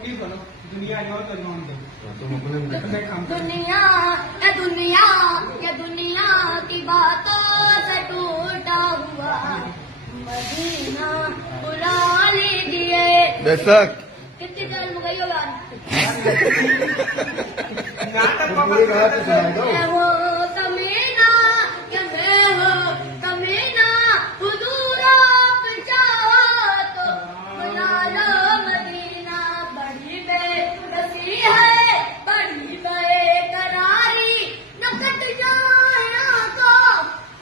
Please बोलो दुनिया और करना दुनिया ये दुनिया की बातों से टूटा हुआ मदीना बुला लीजिए। बेशक कितनी देर में गई होगा? मैं हो कमीना कि मैं हो कमीना, हुजूर आप चाहो तो बुला लो मदीना। बड़ी बेबसी है बड़ी बेकरारी, न कट जाए आंखों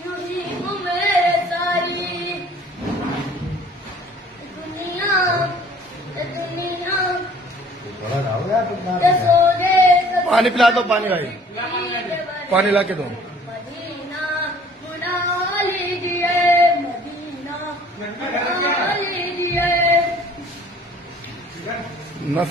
यूं ही घूमे सारी। दुनिया पानी पिला दो, पानी भाई, पानी ला के दो।